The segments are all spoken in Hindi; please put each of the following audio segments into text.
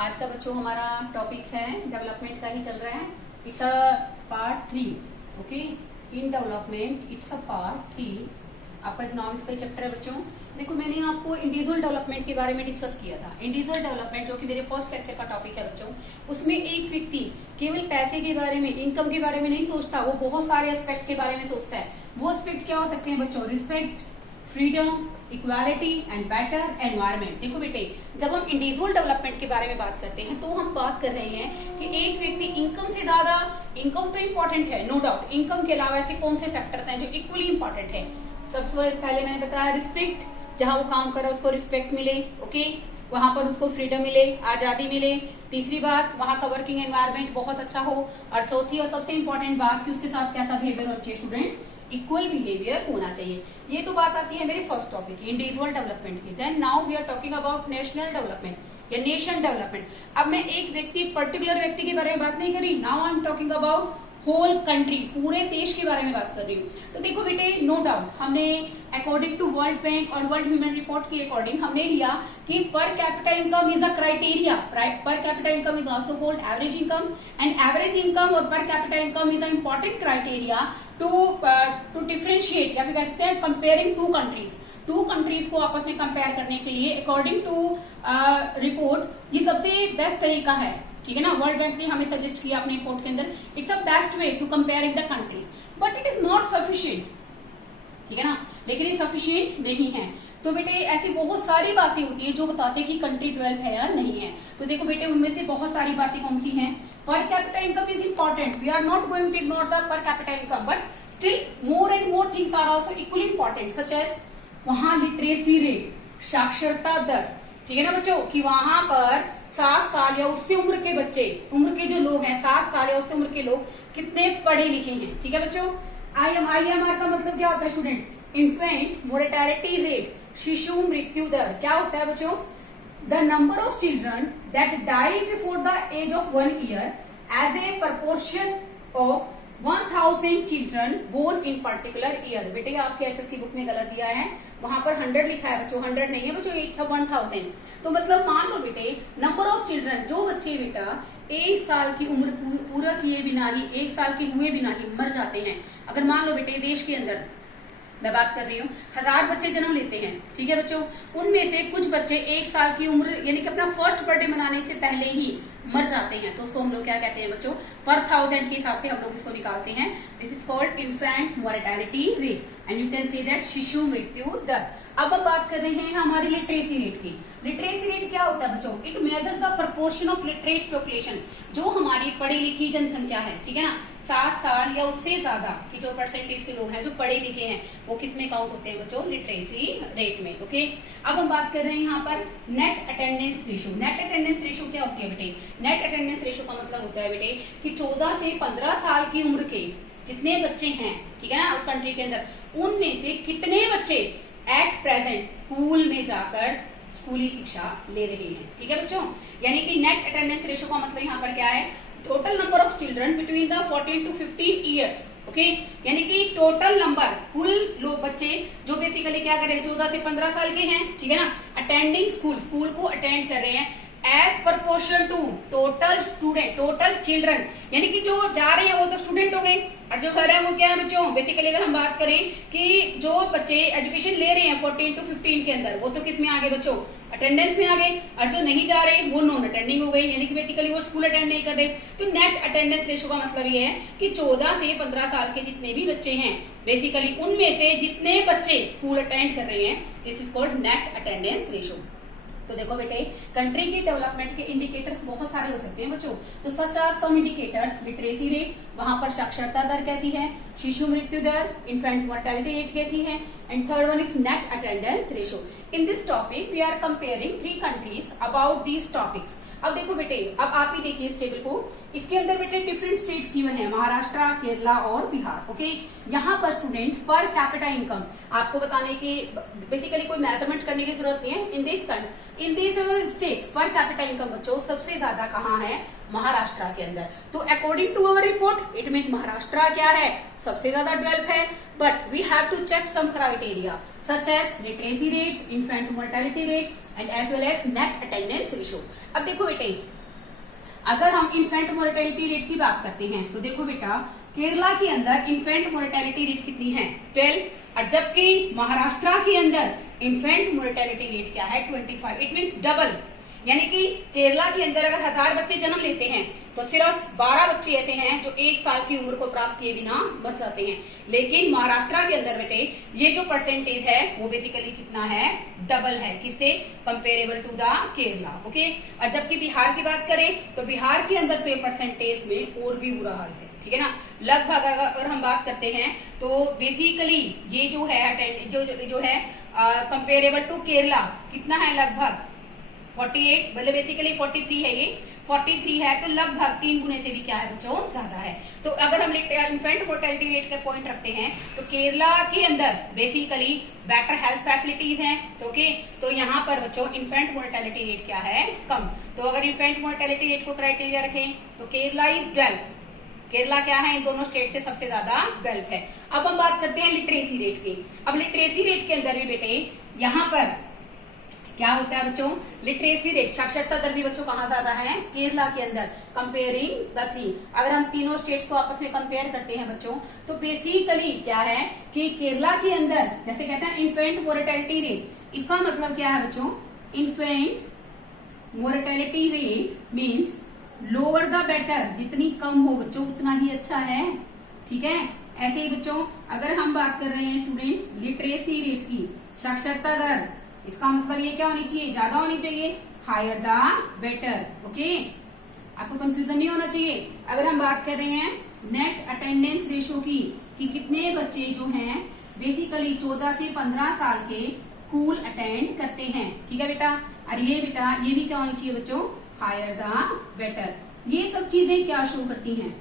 आज का बच्चों हमारा टॉपिक है डेवलपमेंट का ही चल रहा है। It's a part 3। Okay, in development it's a part 3। आपका इकोनॉमिक्स का चैप्टर है बच्चों। देखो, मैंने आपको इंडिविजुअल डेवलपमेंट के बारे में डिस्कस किया था। इंडिविजुअल डेवलपमेंट जो कि मेरे फर्स्ट लेक्चर का टॉपिक है बच्चों, उसमें एक व्यक्ति केवल पैसे के बारे में, इनकम के बारे में नहीं सोचता, वो बहुत सारे एस्पेक्ट के बारे में सोचता है। वो एस्पेक्ट क्या हो सकते हैं बच्चों? Respect, freedom, equality and better environment. देखो बेटे, जब हम इंडिविजुअल डेवलपमेंट के बारे में बात करते हैं तो हम बात कर रहे हैं कि एक व्यक्ति इनकम से ज्यादा, इनकम तो इंपॉर्टेंट है नो डाउट, इनकम के अलावा ऐसे कौन से फैक्टर्स हैं जो इक्वली इंपॉर्टेंट है? सबसे पहले मैंने बताया रिस्पेक्ट, जहां वो काम कर रहा है उसको रिस्पेक्ट मिले। ओके, वहां पर उसको फ्रीडम मिले, आजादी मिले। तीसरी बात, वहां का वर्किंग एनवायरनमेंट बहुत अच्छा हो। और चौथी और सबसे इंपॉर्टेंट बात कि उसके साथ कैसा बिहेवियर होना चाहिए स्टूडेंट्स? इक्वल बिहेवियर होना चाहिए। ये तो बात आती है मेरे फर्स्ट टॉपिक की, इंडिविजुअल डेवलपमेंट की। Then now we are talking about national development या नेशन डेवलपमेंट। अब मैं एक व्यक्ति, पर्टिकुलर व्यक्ति के बारे में बात नहीं कर रही, now I am talking about whole country, पूरे देश के बारे में बात कर रही हूँ। तो देखो बेटे, नो डाउट हमने अकॉर्डिंग टू वर्ल्ड बैंक और वर्ल्ड ह्यूमन रिपोर्ट के अकॉर्डिंग हमने लिया कि per capita income is a criteria. Per capita income is also called average income, and average income और per capita income is a important criteria to differentiate या फिर कह सकते हैं कंपेयरिंग टू कंट्रीज को आपस में कंपेयर करने के लिए अकॉर्डिंग टू रिपोर्ट ये सबसे बेस्ट तरीका है। ठीक है ना, वर्ल्ड बैंक ने हमें सजेस्ट किया अपने रिपोर्ट के अंदर, it's a best way to compare in the countries, but it is not sufficient. ठीक है ना, लेकिन ये सफिशिएंट नहीं है। तो बेटे ऐसी बहुत सारी बातें होती है जो बताते हैं कि कंट्री डेवलप है या नहीं है। तो देखो बेटे, उनमें से बहुत सारी बातें कौन सी हैं? Per capita income is important, we are not going to ignore the per capita income, but still more and more things are also equally important, such as वहां लिटरेसी रेट, साक्षरता दर। ठीक है ना बच्चों, कि वहां पर 7 साल या उससे उम्र के बच्चे, उम्र के जो लोग हैं 7 साल या उससे उम्र के लोग कितने पढ़े लिखे हैं। ठीक है बच्चों, IMR का मतलब क्या होता है स्टूडेंट्स? इन्फेंट मोर्टेलिटी रेट, शिशु मृत्यु दर। क्या होता है बच्चों? The number of children that die before the age of 1 year as a proportion of 1000 children born in particular year. बेटे आपके एसएस की बुक में गलत दिया है, वहां पर 100 लिखा है बच्चों, 100 नहीं है बच्चों, 1000। तो मतलब मान लो बेटे, नंबर ऑफ चिल्ड्रन, जो बच्चे बेटा 1 साल की उम्र पूरा किए बिना ही, 1 साल के हुए बिना ही मर जाते हैं। अगर मान लो बेटे देश के अंदर मैं बात कर रही हूँ 1000 बच्चे जन्म लेते हैं, ठीक है बच्चों, उनमें से कुछ बच्चे 1 साल की उम्र यानी कि अपना फर्स्ट बर्थडे मनाने से पहले ही मर जाते हैं, तो उसको हम लोग क्या कहते हैं बच्चों? पर 1000 के हिसाब से हम लोग इसको निकालते हैं। This is called infant mortality rate and you can say that शिशु मृत्यु दर। अब हम बात कर रहे हैं हमारी लिटरेसी रेट की। लिटरेसी रेट क्या होता है बच्चों? It measure the proportion of literate population, जो हमारी पढ़ी लिखी जनसंख्या है। ठीक है ना, 7 साल या उससे ज्यादा की जो परसेंटेज के लोग हैं जो पढ़े लिखे हैं, वो किस में काउंट होते हैं बच्चों? लिटरेसी रेट में। ओके, अब हम बात कर रहे हैं यहाँ पर net attendance ratio. Net attendance ratio क्या होती है बेटे? नेट अटेंडेंस रेशियो का मतलब होता है बेटे कि 14 से 15 साल की उम्र के जितने बच्चे हैं, ठीक है ना, उस कंट्री के अंदर, उनमें से कितने बच्चे एट प्रेजेंट स्कूल में जाकर स्कूली शिक्षा ले रहे हैं। ठीक है बच्चों, यानी कि नेट अटेंडेंस रेशियो का मतलब यहाँ पर क्या है? Total number of children between the 14 to 15 years। Okay, यानी कि टोटल नंबर, कुल लोग बच्चे जो बेसिकली क्या कर रहे हैं, 14 से 15 साल के हैं, ठीक है ना, अटेंडिंग स्कूल को अटेंड कर रहे हैं as proportion to total student, total children, यानी कि जो जा रहे हैं वो तो स्टूडेंट हो गए, और जो कर रहे हैं वो क्या है बच्चों? बेसिकली अगर हम बात करें कि जो बच्चे एजुकेशन ले रहे हैं 14 to 15 के अंदर, वो तो किस में आ गए बच्चों? अटेंडेंस में आ गए, और जो नहीं जा रहे वो नॉन अटेंडिंग हो गए, यानी कि बेसिकली वो स्कूल अटेंड नहीं कर रहे। तो नेट अटेंडेंस रेशियो का मतलब ये है कि 14 से 15 साल के जितने भी बच्चे हैं, बेसिकली उनमें से जितने बच्चे स्कूल अटेंड कर रहे हैं, this is called net attendance ratio. तो देखो बेटे, कंट्री की डेवलपमेंट के इंडिकेटर्स बहुत सारे हो सकते हैं बच्चों। तो such are some indicators, literacy rate, वहां पर साक्षरता दर कैसी है, शिशु मृत्यु दर, इन्फेंट मोर्टेलिटी रेट कैसी है, and third one is net attendance ratio. In this topic we are comparing 3 countries about these topics. अब देखो बेटे, अब आप ही देखिए इस टेबल को, इसके अंदर बेटे डिफरेंट स्टेट्स गिवन है, महाराष्ट्र, केरला और बिहार। ओके, यहाँ पर स्टूडेंट्स पर कैपिटा इनकम आपको बताने की बेसिकली कोई मेजरमेंट करने की जरूरत नहीं है। In this states per capita income बच्चों सबसे ज्यादा कहाँ है? महाराष्ट्र के अंदर। तो according to our report it means Maharashtra क्या है? सबसे ज्यादा डेवलप है, but we have to check some criteria such as literacy rate, infant mortality rate and as well as net attendance ratio. अब देखो बेटे, अगर हम इन्फेंट मोर्टेलिटी रेट की बात करते हैं तो देखो बेटा, केरला के अंदर इन्फेंट मोर्टेलिटी रेट कितनी है 12, और जबकि महाराष्ट्र के अंदर इन्फेंट मोर्टेलिटी रेट क्या है 25। It means double. यानी कि केरला के अंदर अगर 1000 बच्चे जन्म लेते हैं तो सिर्फ 12 बच्चे ऐसे हैं जो 1 साल की उम्र को प्राप्त किए बिना मर जाते हैं। लेकिन महाराष्ट्र के अंदर बेटे ये जो परसेंटेज है वो बेसिकली कितना है, डबल है। किससे comparable to the Kerala. Okay, और जबकि बिहार की बात करें तो बिहार के अंदर तो ये परसेंटेज में और भी बुरा हाल है। ठीक है ना, लगभग अगर हम बात करते हैं तो बेसिकली ये जो है जो है कंपेरेबल टू केरला कितना है, लगभग 48, मतलब बेसिकली 43 है, ये 43 है, तो लगभग 3 गुने से भी क्या है बच्चों, ज्यादा है। तो अगर हम इन्फेंट मोर्टेलिटी रेट का पॉइंट रखते हैं तो केरला के अंदर बेसिकली बेटर हेल्थ फैसिलिटीज हैं, तो ओके, तो यहाँ पर बच्चों इन्फेंट मोर्टेलिटी रेट क्या है, कम। तो अगर इन्फेंट मोर्टेलिटी रेट को क्राइटेरिया रखें तो केरला इज 12। केरला क्या है, इन दोनों स्टेट से सबसे ज्यादा 12 है। अब हम बात करते हैं लिटरेसी रेट की। अब लिटरेसी रेट के अंदर भी बेटे यहाँ पर क्या होता है बच्चों, लिटरेसी रेट, साक्षरता दर भी बच्चों कहाँ ज्यादा है, केरला के अंदर, कंपेयरिंग द 3। अगर हम तीनों स्टेट्स को आपस में कंपेयर करते हैं बच्चों तो बेसिकली क्या है कि केरला के अंदर जैसे कहते हैं इन्फेंट मोर्टेलिटी रेट, इसका मतलब क्या है बच्चों, infant mortality rate means lower the better, जितनी कम हो बच्चों उतना ही अच्छा है। ठीक है, ऐसे ही बच्चों अगर हम बात कर रहे हैं स्टूडेंट्स लिटरेसी रेट की, साक्षरता दर, इसका मतलब ये क्या होनी चाहिए, ज्यादा होनी चाहिए, हायर द बेटर। ओके, आपको कंफ्यूजन नहीं होना चाहिए। अगर हम बात कर रहे हैं नेट अटेंडेंस रेशो की, कि कितने बच्चे जो हैं बेसिकली 14 से 15 साल के स्कूल अटेंड करते हैं। ठीक है बेटा, और ये बेटा ये भी क्या होनी चाहिए बच्चों, हायर द बेटर। ये सब चीजें क्या शो करती हैं,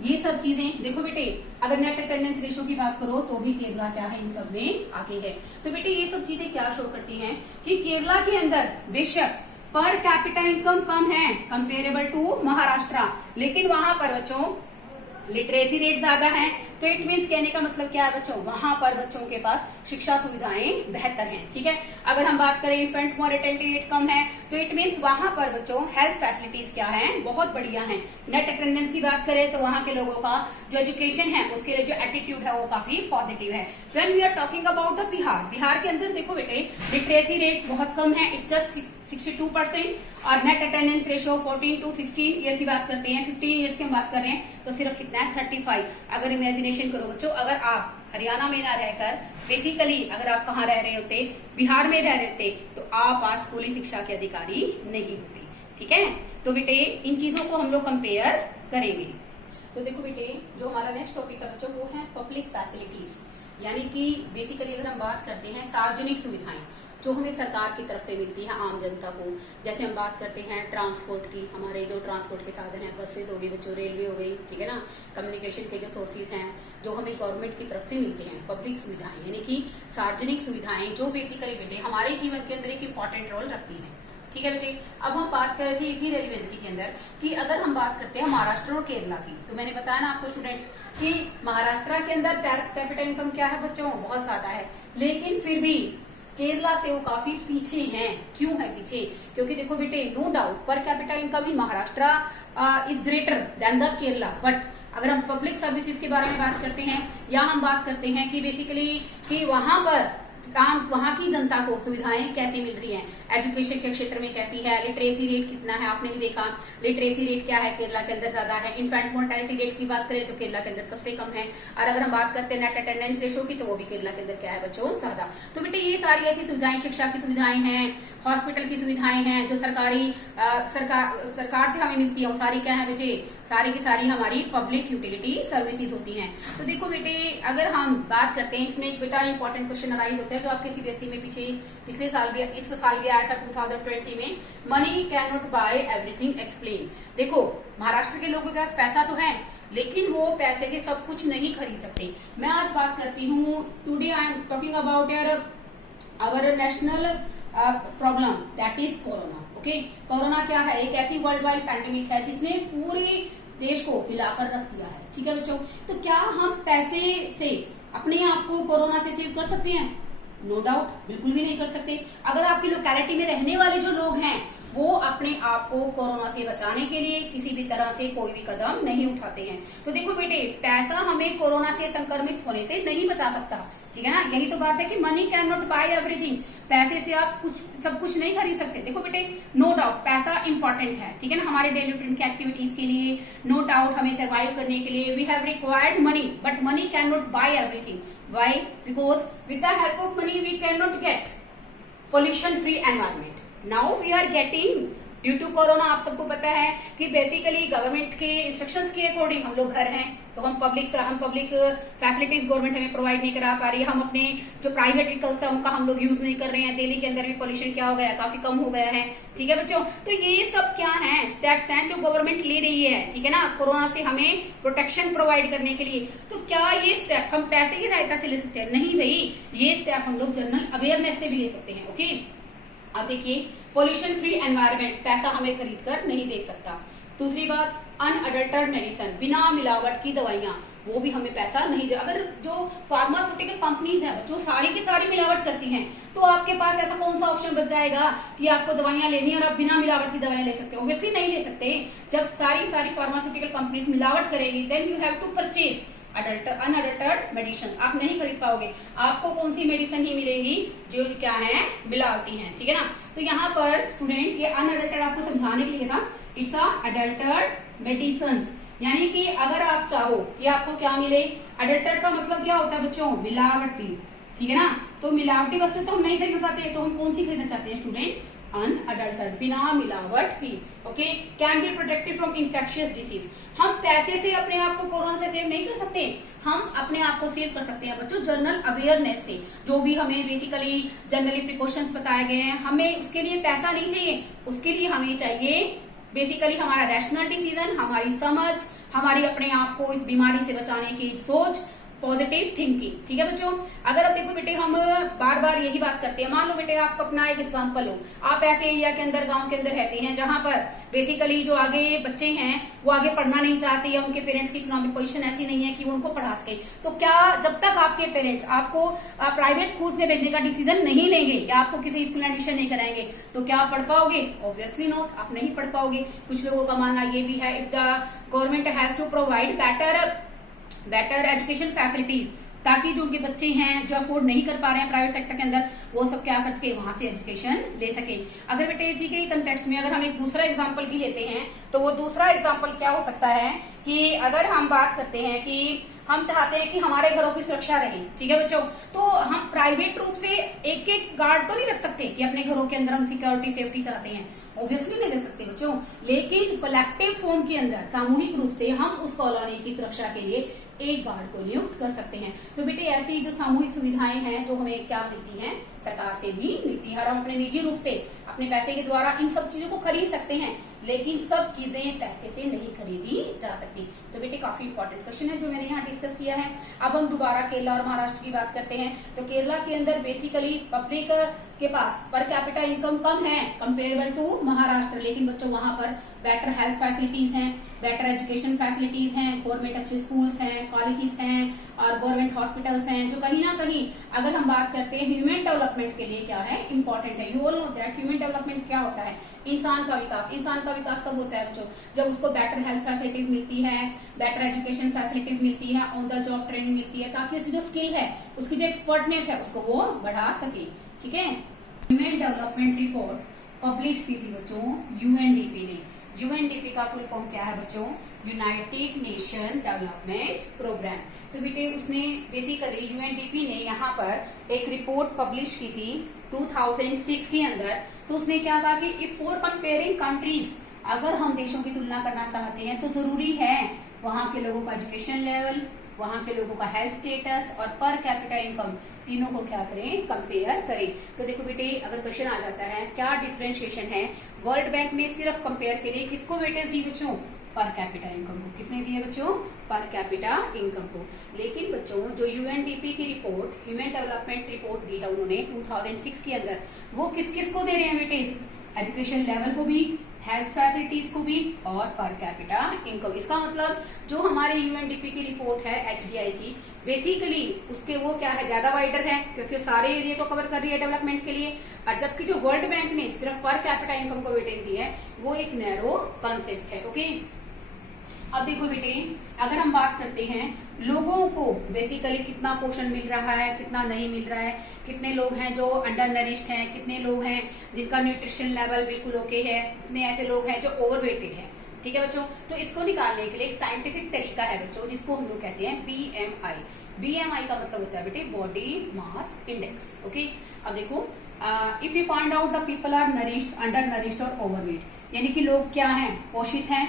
ये सब चीजें देखो बेटे, अगर नेट अटेंडेंस रेशो की बात करो तो भी केरला क्या है, इन सब में आगे है। तो बेटे ये सब चीजें क्या शो करती हैं कि केरला के अंदर बेशक पर कैपिटा इनकम कम है कंपेरेबल टू महाराष्ट्र, लेकिन वहां पर बच्चों लिटरेसी रेट ज्यादा है। तो इट मीन्स कहने का मतलब क्या है बच्चों, वहां पर बच्चों के पास शिक्षा सुविधाएं बेहतर हैं। ठीक है, अगर हम बात करें इन्फेंट मोर्टेलिटी रेट कम है तो इट मीन्स वहां पर बच्चों हेल्थ फैसिलिटीज क्या है, बहुत बढ़िया है। नेट अटेंडेंस की बात करें तो वहां के लोगों का जो एजुकेशन है उसके लिए जो एटीट्यूड है वो काफी पॉजिटिव है। When we are talking about the Bihar, Bihar के अंदर देखो बेटे लिटरेसी रेट बहुत कम है, इट्स जस्ट 62%, और net attendance ratio 14 to 16 year की बात करते हैं, 15 ईयर्स की हम बात कर रहे हैं तो सिर्फ कितना है 35। अगर इमेजिनेशन करो बच्चों, अगर आप हरियाणा में ना रहकर बेसिकली अगर आप कहाँ रह रहे होते, बिहार में रह रहे होते, तो आप आज स्कूली शिक्षा के अधिकारी नहीं होते। ठीक है, तो बेटे इन चीजों को हम लोग कंपेयर करेंगे। तो देखो बेटे जो हमारा नेक्स्ट टॉपिक है बच्चों वो है पब्लिक फैसिलिटीज, यानी कि बेसिकली अगर हम बात करते हैं सार्वजनिक सुविधाएं जो हमें सरकार की तरफ से मिलती है आम जनता को। जैसे हम बात करते हैं ट्रांसपोर्ट की, हमारे जो ट्रांसपोर्ट के साधन हैं, बसेस होगी बच्चों, रेलवे हो गई, ठीक है ना, कम्युनिकेशन के जो सोर्सेज हैं जो हमें गवर्नमेंट की तरफ से मिलते हैं, पब्लिक सुविधाएं यानी कि सार्वजनिक सुविधाएं जो बेसिकली बेटे हमारे जीवन के अंदर एक इंपॉर्टेंट रोल रखती है। ठीक है बेटे, अब हम बात कर रहे थे इसी रेलिवेंसी के अंदर कि अगर हम बात करते हैं महाराष्ट्र और केरला की, तो मैंने बताया ना आपको स्टूडेंट्स कि महाराष्ट्र के अंदर पर कैपिटा इनकम क्या है बच्चों, बहुत ज्यादा है, लेकिन फिर भी केरला से वो काफी पीछे हैं। क्यों है पीछे, क्योंकि देखो बेटे no doubt per capita income in Maharashtra is greater than the Kerala, but अगर हम पब्लिक सर्विसेज के बारे में बात करते हैं या हम बात करते हैं कि बेसिकली कि वहां पर वहां की जनता को सुविधाएं कैसे मिल रही हैं, एजुकेशन के क्षेत्र में कैसी है, लिटरेसी रेट कितना है, आपने भी देखा लिटरेसी रेट क्या है, केरला के अंदर ज्यादा है। इन्फेंट मोर्टेलिटी रेट की बात करें तो केरला के अंदर सबसे कम है, और अगर हम बात करते हैं नेट अटेंडेंस रेशो की तो वो भी केरला के अंदर क्या है बच्चों, ज्यादा। तो बेटे ये सारी ऐसी सुविधाएं, शिक्षा की सुविधाएं हैं, हॉस्पिटल की सुविधाएं हैं जो सरकार से हमें मिलती है, वो सारी क्या है बेटे, सारी की सारी हमारी पब्लिक यूटिलिटी सर्विसेज होती हैं। तो देखो बेटे अगर हम बात करते हैं, इसमें एक बेटा इंपॉर्टेंट क्वेश्चन अराइज होता है जो आपके सीबीएसई में पिछले साल भी, इस साल भी आया था 2020 में, money can not buy everything explain. देखो महाराष्ट्र के लोगों के पास पैसा तो है लेकिन वो पैसे से सब कुछ नहीं खरीद सकते। मैं आज बात करती हूँ, today I am talking about our national problem that is corona. Okay, corona क्या है, एक ऐसी वर्ल्ड वाइड पैंडेमिक है जिसने पूरे देश को हिलाकर रख दिया है। ठीक है बच्चों, तो क्या हम पैसे से अपने आप को कोरोना से सेव कर सकते हैं? नो डाउट, बिल्कुल भी नहीं कर सकते। अगर आपकी लोकेलिटी में रहने वाले जो लोग हैं वो अपने आप को कोरोना से बचाने के लिए किसी भी तरह से कोई भी कदम नहीं उठाते हैं। तो देखो बेटे, पैसा हमें कोरोना से संक्रमित होने से नहीं बचा सकता, ठीक है ना। यही तो बात है कि money can not buy everything, पैसे से आप सब कुछ नहीं खरीद सकते। देखो बेटे, नो डाउट पैसा इंपॉर्टेंट है, ठीक है ना, हमारे डेली रूटीन की एक्टिविटीज के लिए, नो डाउट हमें सर्वाइव करने के लिए we have required money, but money can not buy everything. Why? Because with the help of money we can not get pollution free environment. Now we are getting due to corona, आप सबको पता है कि बेसिकली गवर्नमेंट के इंस्ट्रक्शंस के अकॉर्डिंग हम लोग घर हैं, तो हम पब्लिक फैसिलिटीज गवर्नमेंट हमें प्रोवाइड नहीं करा पा रही है। हम अपने जो प्राइवेट व्हीकल्स है उनका हम लोग यूज नहीं कर रहे हैं। दिल्ली के अंदर भी पोल्यूशन क्या हो गया, काफी कम हो गया है, ठीक है बच्चों। तो ये सब क्या है, स्टेप्स हैं जो गवर्नमेंट ले रही है, ठीक है ना, कोरोना से हमें प्रोटेक्शन प्रोवाइड करने के लिए। तो क्या ये स्टेप हम पैसे की सहायता से ले सकते हैं? नहीं भाई, ये स्टेप हम लोग जनरल अवेयरनेस से भी ले सकते हैं। ओके, अब देखिए, पोल्यूशन फ्री एनवायरनमेंट पैसा हमें खरीद कर नहीं दे सकता। दूसरी बात, अनअडल्टर्ड मेडिसिन, बिना मिलावट की दवाइयां, वो भी हमें पैसा नहीं दे। अगर जो फार्मास्यूटिकल कंपनीज हैं जो सारी की सारी मिलावट करती हैं, तो आपके पास ऐसा कौन सा ऑप्शन बच जाएगा कि आपको दवाइयां लेनी और आप बिना मिलावट की दवाइयां ले सकते हो? ऑब्वियसली नहीं ले सकते। जब सारी फार्मास्यूटिकल कंपनीज मिलावट करेगी, then you have to purchase unadulterated medicine, आप नहीं खरीद पाओगे। आपको कौन सी मेडिसिन ही मिलेंगी जो क्या है, मिलावटी है, ठीक है ना। तो यहाँ पर स्टूडेंट, ये अनअडल्टर्ड आपको समझाने के लिए था, इट्स अडल्टर्ड मेडिसिन, यानी कि अगर आप चाहो कि आपको क्या मिले, अडल्टर्ड का मतलब क्या होता है बच्चों, मिलावटी, ठीक है ना। तो मिलावटी वस्तु तो हम नहीं खरीदना चाहते, तो हम कौन सी खरीदना चाहते हैं स्टूडेंट, अनअडल्टर्ड, बिना मिलावट की। Okay, can be protected from infectious disease. हम पैसे से अपने आप को कोरोना से सेव नहीं कर सकते, हम अपने आप को सेव कर सकते हैं बच्चों जनरल अवेयरनेस से। जो भी हमें बेसिकली जनरली प्रिकॉशंस बताए गए हैं, हमें उसके लिए पैसा नहीं चाहिए, उसके लिए हमें चाहिए बेसिकली हमारा रैशनल डिसीजन, हमारी समझ, हमारी अपने आप को इस बीमारी से बचाने की सोच, पॉजिटिव थिंकिंग, ठीक है बच्चों। अगर अब देखो बेटे, हम बार बार यही बात करते हैं, मान लो बेटे आपको अपना एक एग्जांपल लो, आप ऐसे एरिया के अंदर, गांव के अंदर रहते हैं जहां पर बेसिकली जो आगे बच्चे हैं वो आगे पढ़ना नहीं चाहते, या उनके पेरेंट्स की इकोनॉमिक पोजीशन ऐसी नहीं है कि वो उनको पढ़ा सके। तो क्या जब तक आपके पेरेंट्स आपको प्राइवेट स्कूल में भेजने का डिसीजन नहीं लेंगे या आपको किसी स्कूल में एडमिशन नहीं कराएंगे, तो क्या आप पढ़ पाओगे? ऑब्वियसली नॉट, आप नहीं पढ़ पाओगे। कुछ लोगों का मानना ये भी है, if the government has to provide better education facility, ताकि जो उनके बच्चे हैं जो अफोर्ड नहीं कर पा रहे हैं प्राइवेट सेक्टर के अंदर, वो सब क्या कर सके, वहां से एजुकेशन ले सके। अगर बेटे इसी के कंटेक्स्ट में अगर हम एक दूसरा एग्जांपल भी लेते हैं, तो वो दूसरा एग्जांपल क्या हो सकता है कि अगर हम बात करते हैं कि हम चाहते हैं कि हमारे घरों की सुरक्षा रहे, ठीक है बच्चों, तो हम प्राइवेट रूप से एक एक गार्ड तो नहीं रख सकते कि अपने घरों के अंदर हम सिक्योरिटी सेफ्टी चाहते हैं, ऑब्वियसली नहीं रख सकते बच्चों। लेकिन कलेक्टिव फॉर्म के अंदर सामूहिक रूप से हम उस कॉलोनी की सुरक्षा के लिए एक गार्ड को नियुक्त कर सकते हैं। तो बेटे ऐसी जो सामूहिक सुविधाएं हैं जो हमें क्या मिलती हैं, सरकार से भी मिलती है, और हम अपने निजी रूप से अपने पैसे के द्वारा इन सब चीजों को खरीद सकते हैं, लेकिन सब चीजें पैसे से नहीं खरीदी जा सकती। तो बेटे काफी इंपॉर्टेंट क्वेश्चन है जो मैंने यहाँ डिस्कस किया है। अब हम दोबारा केरला और महाराष्ट्र की बात करते हैं। तो केरला के अंदर बेसिकली पब्लिक के पास पर कैपिटा इनकम कम है कंपेरेबल टू महाराष्ट्र, लेकिन बच्चों वहां पर बेटर हेल्थ फैसिलिटीज हैं, बेटर एजुकेशन फैसिलिटीज हैं, गवर्नमेंट अच्छे स्कूल्स हैं, कॉलेजेस हैं और गवर्नमेंट हॉस्पिटल्स हैं, जो कहीं ना कहीं अगर हम बात करते हैं ह्यूमन डेवलपमेंट के लिए क्या है, इंपॉर्टेंट है। You all know that human development क्या होता है, इंसान का विकास। इंसान का विकास कब होता है बच्चों, जब उसको बेटर हेल्थ फैसिलिटीज मिलती है, बेटर एजुकेशन फैसिलिटीज मिलती है, ऑन द जॉब ट्रेनिंग मिलती है, ताकि उसकी जो स्किल है, उसकी जो एक्सपर्टनेस है, उसको वो बढ़ा सके, ठीक है। ह्यूमन डेवलपमेंट रिपोर्ट पब्लिश की थी बच्चों यूएनडीपी ने। यूएनडीपी का फुल फॉर्म क्या है बच्चों, यूनाइटेड नेशन डेवलपमेंट प्रोग्राम। तो बेटे उसने बेसिकली यूएनडीपी ने यहाँ पर एक रिपोर्ट पब्लिश की थी 2006 के अंदर। तो उसने क्या कहा कि इफ फॉर कंपेयरिंग कंट्रीज, अगर हम देशों की तुलना करना चाहते हैं तो जरूरी है वहां के लोगों का एजुकेशन लेवल, वहां के लोगों का हेल्थ स्टेटस और पर कैपिटा इनकम, तीनों को क्या करें, कंपेयर करें। तो देखो बेटे अगर क्वेश्चन आ जाता है क्या डिफरेंशिएशन है, वर्ल्ड बैंक ने सिर्फ कंपेयर के लिए किसको वेटेज दी बच्चों, पर कैपिटा इनकम को। किसने दी है बच्चों, पर कैपिटा इनकम को। लेकिन बच्चों जो यूएनडीपी की रिपोर्ट, ह्यूमन डेवलपमेंट रिपोर्ट दी है उन्होंने 2006 के अंदर, वो किस किस को दे रहे हैं वेटेज, एजुकेशन लेवल को भी, हेल्थ फैसिलिटीज को भी और पर कैपिटा इनकम। इसका मतलब जो हमारे यूएनडीपी की रिपोर्ट है एचडीआई की, बेसिकली उसके वो क्या है, ज्यादा वाइडर है क्योंकि वो सारे एरिया को कवर कर रही है डेवलपमेंट के लिए। और जबकि जो वर्ल्ड बैंक ने सिर्फ पर कैपिटा इनकम को वेटेज दी है वो एक नैरो कॉन्सेप्ट है। ओके, अब देखो बेटे, अगर हम बात करते हैं लोगों को बेसिकली कितना पोषण मिल रहा है, कितना नहीं मिल रहा है, कितने लोग हैं जो अंडर नरिश्ड हैं, कितने लोग हैं जिनका न्यूट्रिशन लेवल बिल्कुल ओके है, कितने ऐसे लोग हैं जो ओवरवेटेड हैं। ठीक है बच्चों, तो इसको निकालने के लिए एक साइंटिफिक तरीका है बच्चों, जिसको हम लोग कहते हैं बीएमआई। बीएमआई का मतलब होता है बेटे बॉडी मास इंडेक्स। ओके, अब देखो, if you find out the people are nourished, under nourished और ओवरवेट, यानी कि लोग क्या हैं, पोषित हैं,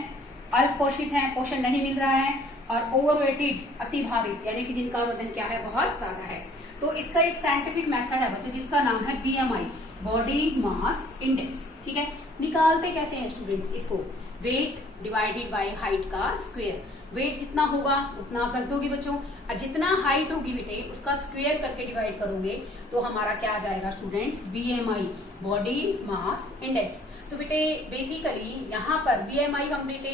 अल्प पोषित हैं, पोषण नहीं मिल रहा है, और ओवरवेटेड अति भारित, यानी कि जिनका वजन क्या है, बहुत ज्यादा है। तो इसका एक साइंटिफिक मेथड है बच्चों जिसका नाम है बीएमआई, बॉडी मास इंडेक्स। ठीक है, निकालते कैसे हैं स्टूडेंट्स इसको, वेट डिवाइडेड बाय हाइट का स्क्वायर। वेट जितना होगा उतना आप रख दोगे बच्चों, और जितना हाइट होगी बेटे उसका स्क्वायर करके डिवाइड करोगे तो हमारा क्या आ जाएगा students, BMI, body mass index. तो बेटे बेसिकली यहाँ पर बीएमआई हम बेटे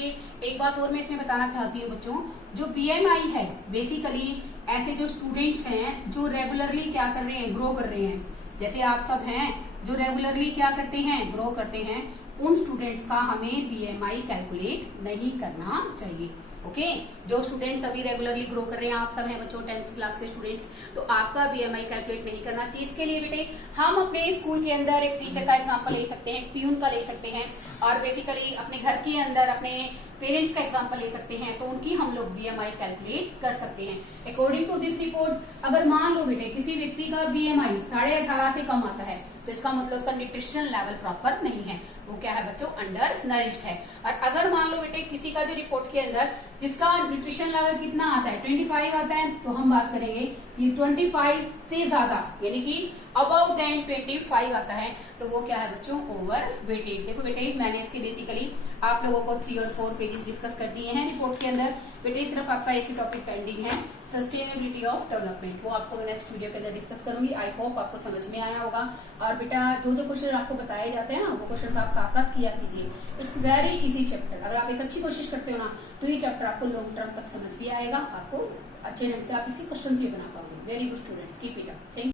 एक बात और मैं इसमें बताना चाहती हूँ बच्चों, जो बीएमआई है बेसिकली ऐसे जो स्टूडेंट्स हैं जो रेगुलरली क्या कर रहे हैं, ग्रो कर रहे हैं, जैसे आप सब हैं जो रेगुलरली क्या करते हैं, ग्रो करते हैं, उन स्टूडेंट्स का हमें बीएमआई कैलकुलेट नहीं करना चाहिए। ओके, जो स्टूडेंट्स अभी रेगुलरली ग्रो कर रहे हैं, आप सब हैं बच्चों 10th क्लास के स्टूडेंट्स, तो आपका बीएमआई कैलकुलेट नहीं करना चाहिए। इसके लिए बेटे हम अपने स्कूल के अंदर एक टीचर का एग्जांपल ले सकते हैं, प्यून का ले सकते हैं, और बेसिकली अपने घर के अंदर अपने पेरेंट्स का एग्जांपल ले सकते हैं, तो उनकी हम लोग बीएमआई कैलकुलेट कर सकते हैं। अकॉर्डिंग टू दिस रिपोर्ट, अगर मान लो बेटे किसी व्यक्ति का बीएमआई 18.5 से कम आता है तो इसका मतलब उसका न्यूट्रिशन लेवल प्रॉपर नहीं है, वो क्या है बच्चों, अंडर नरिश्ड है। और अगर मान लो बेटे किसी का जो रिपोर्ट के अंदर जिसका न्यूट्रिशन लेवल कितना आता है, 25 आता है, तो हम बात करेंगे कि 25 से ज्यादा यानी कि अबव देन 25 आता है तो वो क्या है बच्चों, ओवर वेटेड। देखो बेटे मैंने इसके बेसिकली आप लोगों को 3 और 4 पेजेस डिस्कस कर दिए हैं रिपोर्ट के अंदर। बेटे सिर्फ आपका एक ही टॉपिक पेंडिंग है, सस्टेनेबिलिटी ऑफ डेवलपमेंट, वो आपको मैं नेक्स्ट वीडियो के अंदर डिस्कस करूंगी। आई होप आपको समझ में आया होगा। और बेटा जो जो क्वेश्चन आपको बताए जाते हैं ना, वो क्वेश्चन आप साथ साथ किया कीजिए। इट्स वेरी इजी चैप्टर, अगर आप एक अच्छी कोशिश करते हो ना तो ये चैप्टर आपको लॉन्ग टर्म तक समझ भी आएगा, आपको अच्छे ढंग से आप इसके क्वेश्चन भी बना पाओगे। Very good students, keep it up. Thank